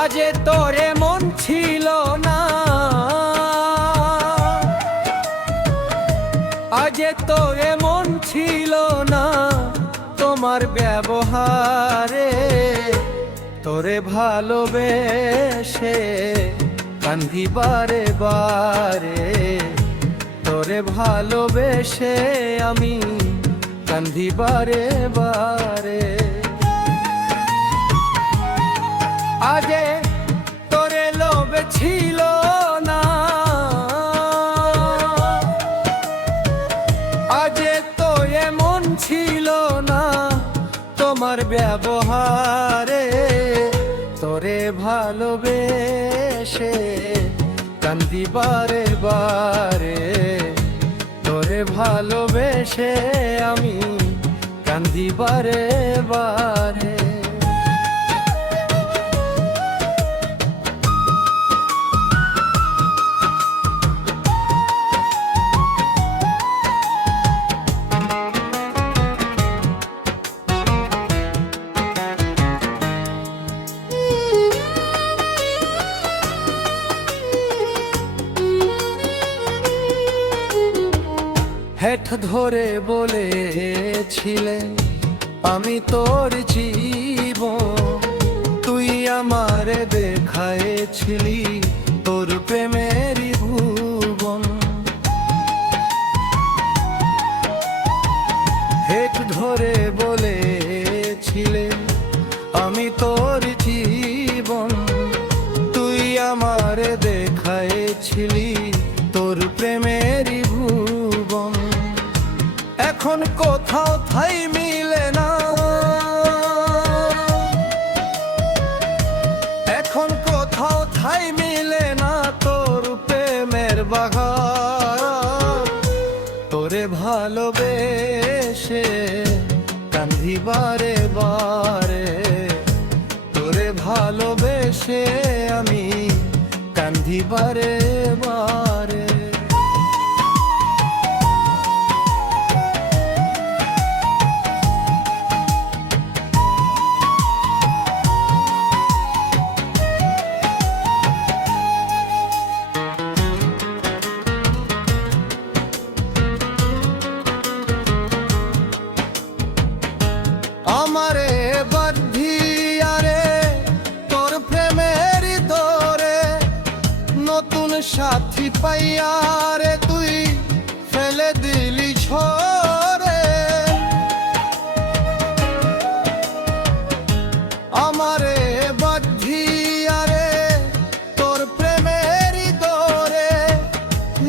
আজে তোরে মন ছিল না, আজে তোরে মন ছিল না তোমার ব্যবহারে, তোরে ভালোবেসে কান্দি বারে বারে, তোরে ভালোবেসে আমি কান্দি বারে বারে। আজে তোরে লোভ ছিল না, আজে তো এমন ছিল না তোমার ব্যবহারে, তোরে ভালোবেসে কান্দি বারে বারে, তোরে ভালোবেসে আমি কান্দি বারে বারে। হেঠ ধরে বলেছিলে আমি তোর জীবন, তুই আমারে দেখাইছিলি তোর প্রেমেরই ভুবন। হেঠ ধরে বলেছিলে আমি তোর জীবন, তুই আমারে দেখাইছিলি তোর প্রেমেরই ভুবন। এখন কোথাও ঠাই মিলে না, এখন কোথাও ঠাই মিলে না তোর প্রেমের বাগান, তোরে ভালোবেসে কান্দি বারে বারে, তোরে ভালোবেসে আমি কান্দি বারে বারে। আমারে বাঁধিয়ারে তোর প্রেমের দরে, নতুন সাথী পাইয়ারে তুই ফেলে দিলি ঝরে। আমারে বাঁধিয়ারে তোর প্রেমের দরে,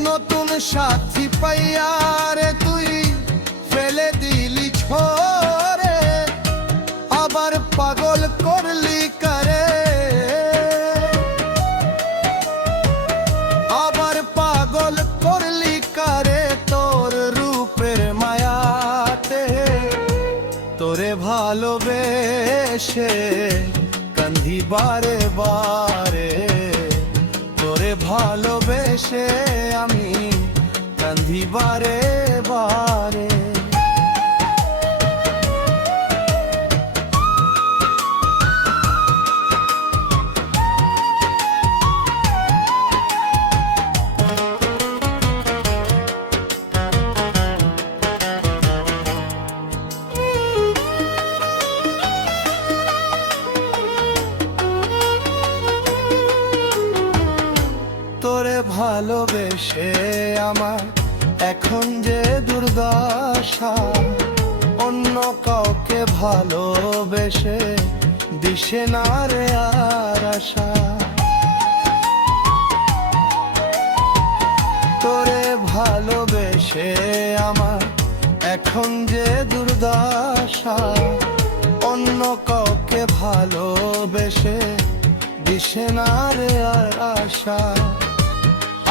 নতুন সাথী পাইয়ারে তুই ফেলে দিলি ঝরে। আবার পাগল করলি কারে, আবার পাগল করলি কারে তোর রূপের মায়াতে, তোরে ভালোবেসে কান্দি বারে বারে, তোরে ভালোবেসে আমি কান্দি বারে বারে। তোরে ভালোবেসে আমার এখন যে দুর্দশা, অন্য কাউকে ভালোবেসে দিশে না রে আর আশা। তোরে ভালোবেসে আমার এখন যে দুর্দশা, অন্য কাউকে ভালোবেসে দিশে না রে আর আশা।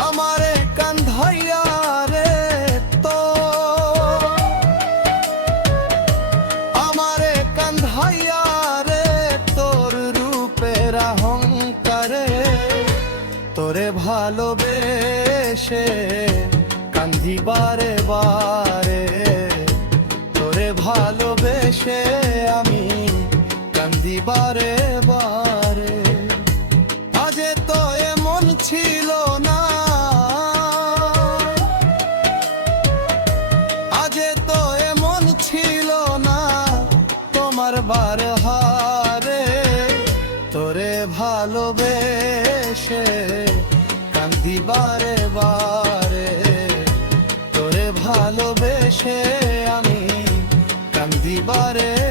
আমারে কান্ধাইয়া রে তো, আমারে কান্ধাইয়া রে তোর রূপের অহংকারে, তোরে ভালোবেসে কান্দি বারে বারে, তোরে ভালোবেসে আমি কান্দি বারে বারে। ভালোবেসে কান্দি বারে বারে, তোরে ভালোবেসে আমি কান্দি বারে